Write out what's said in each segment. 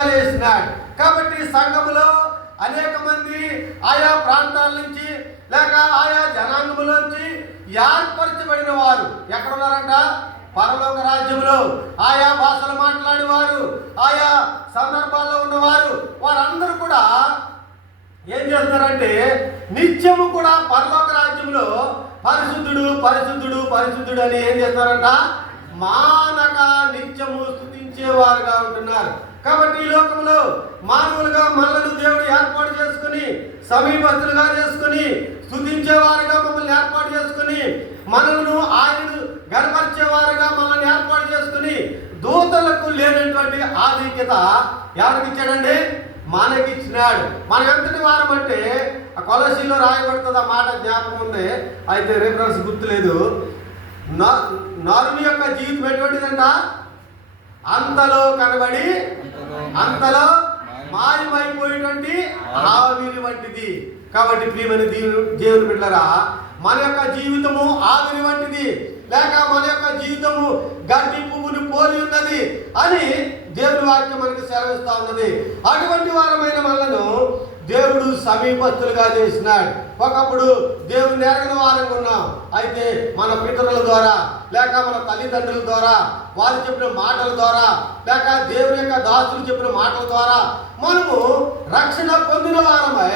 చేసినాడు. కాబట్టి సంఘములో అనేక మంది ఆయా ప్రాంతాల నుంచి లేక ఆయా జనాంగముల నుంచి ఏర్పరచబడిన వారు ఎక్కడ ఉన్నారంట? పరలోక రాజ్యంలో. ఆయా భాషలు మాట్లాడేవారు, ఆయా సందర్భాల్లో ఉన్నవారు, వారందరూ కూడా ఏం చేస్తున్నారంటే నిత్యము కూడా పరలోక రాజ్యంలో పరిశుద్ధుడు పరిశుద్ధుడు పరిశుద్ధుడు అని ఏం చేస్తున్నారంట? మానక నిత్యము స్తుతించేవారుగా ఉంటున్నారు. కాబట్టి ఈ లోకంలో మానవులుగా మనలను దేవుడు ఏర్పాటు చేసుకుని సమీపస్తులుగా చేసుకుని స్తుతించేవారుగా మమ్మల్ని ఏర్పాటు చేసుకుని మనలను ఆయనను గనపరిచేవారుగా మనల్ని ఏర్పాటు చేసుకుని దూతలకు లేనటువంటి ఆధిక్యత ఎవరికి ఇచ్చాడండి? మనకిచ్చినాడు. మనం ఎంతటి వారం అంటే ఆ కొలసీలో రాయబడుతుంది, ఆ మాట జ్ఞాపకం ఉంది, అయితే రిఫరెన్స్ గుర్తులేదు. నరుని యొక్క జీవితం ఎటువంటిదంట? అంతలో కనబడి అంతలో మాయమైపోయేటువంటి ఆవిరి వంటిది. కాబట్టి ప్రియమైన దేవుని బిడ్డలారా, మన యొక్క జీవితము ఆవిరి వంటిది, లేక మన యొక్క జీవితము గడ్డి పువ్వుని పోలి ఉన్నది అని దేవుని వాక్యం మనకు సెలవిస్తా ఉన్నది. అటువంటి వారమైన మనలను దేవుడు సమీపస్తులుగా చేసినాడు. ఒకప్పుడు దేవుని ఎరగని వారంగా ఉన్నాం. అయితే మన పితరుల ద్వారా లేక మన తల్లిదండ్రుల ద్వారా వారు చెప్పిన మాటల ద్వారా లేక దేవుని యొక్క దాసులు చెప్పిన మాటల ద్వారా మనము రక్షణ పొందిన వారమై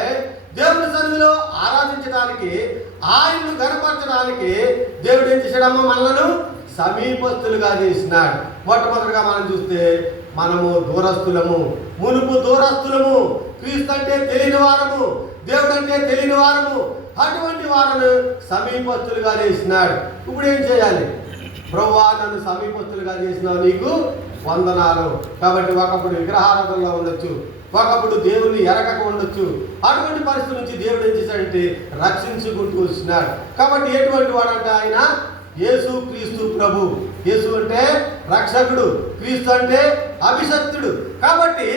దేవుని సన్నిధిలో ఆరాధించడానికి, ఆయన్ను గణపరచడానికి దేవుడు ఏం చేశాడమ్మా? మనలను సమీపస్తులుగా చేసినాడు. మొట్టమొదటిగా మనం చూస్తే మనము దూరస్తులము, మునుపు దూరస్తులము, క్రీస్తు అంటే తెలియని వారము, దేవుడు అంటే తెలియని వారము. అటువంటి వారిని సమీపస్తులుగా చేసినాడు. ఇప్పుడు ఏం చేయాలి? ప్రభువా, నన్ను సమీపస్తులుగా చేసినావు, నీకు వందనాలు. కాబట్టి ఒకప్పుడు విగ్రహారాధనలో ఉండొచ్చు, ఒకప్పుడు దేవుని ఎరగక ఉండొచ్చు. అటువంటి పరిస్థితి నుంచి దేవుడు ఏం చేశాడంటే రక్షించుకుంటూ వచ్చినాడు. కాబట్టి ఎటువంటి వాడంటే ఆయన యేసు క్రీస్తు ప్రభు. యేసు అంటే రక్షకుడు, క్రీస్తు అంటే అభిషక్తుడు. కాబట్టి